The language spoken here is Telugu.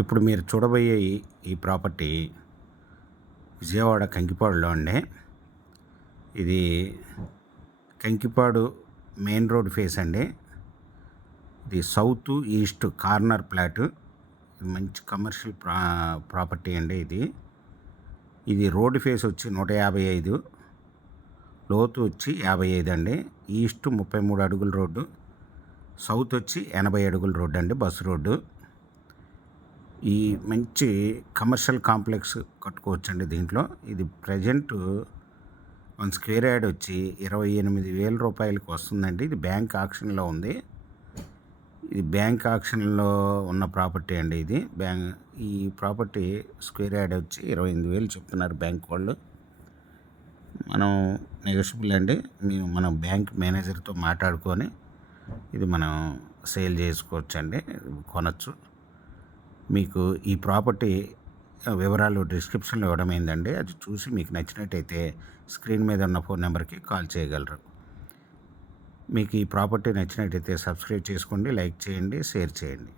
ఇప్పుడు మీరు చూడబోయే ఈ ప్రాపర్టీ విజయవాడ కంకిపాడులో అండి. ఇది కంకిపాడు మెయిన్ రోడ్ ఫేస్ అండి. ఇది సౌత్ ఈస్ట్ కార్నర్ ప్లాటు. మంచి కమర్షియల్ ప్రాపర్టీ అండి ఇది. ఇది రోడ్డు ఫేస్ వచ్చి 155, లోతు వచ్చి 55 అండి. ఈస్ట్ 33 అడుగుల రోడ్డు, సౌత్ వచ్చి 80 అడుగుల రోడ్డు అండి, బస్సు రోడ్డు. ఈ మంచి కమర్షియల్ కాంప్లెక్స్ కట్టుకోవచ్చండి దీంట్లో. ఇది ప్రజెంట్ 1 స్క్వేర్ యార్డ్ వచ్చి 28,000 రూపాయలకి వస్తుందండి. ఇది బ్యాంక్ ఆక్షన్లో ఉంది. ఇది బ్యాంక్ ఆక్షన్లో ఉన్న ప్రాపర్టీ అండి. ఇది ఈ ప్రాపర్టీ స్క్వేర్ యార్డ్ వచ్చి 28,000 చెప్తున్నారు బ్యాంక్ వాళ్ళు. మనం నెగోషియబుల్ అండి. మనం బ్యాంక్ మేనేజర్తో మాట్లాడుకొని ఇది మనం సేల్ చేసుకోవచ్చండి, కొనచ్చు. మీకు ఈ ప్రాపర్టీ వివరాలు డిస్క్రిప్షన్లో ఇవ్వడమైందండి. అది చూసి మీకు నచ్చినట్టయితే స్క్రీన్ మీద ఉన్న ఫోన్ నెంబర్కి కాల్ చేయగలరు. మీకు ఈ ప్రాపర్టీ నచ్చినట్టయితే సబ్స్క్రైబ్ చేసుకోండి, లైక్ చేయండి, షేర్ చేయండి.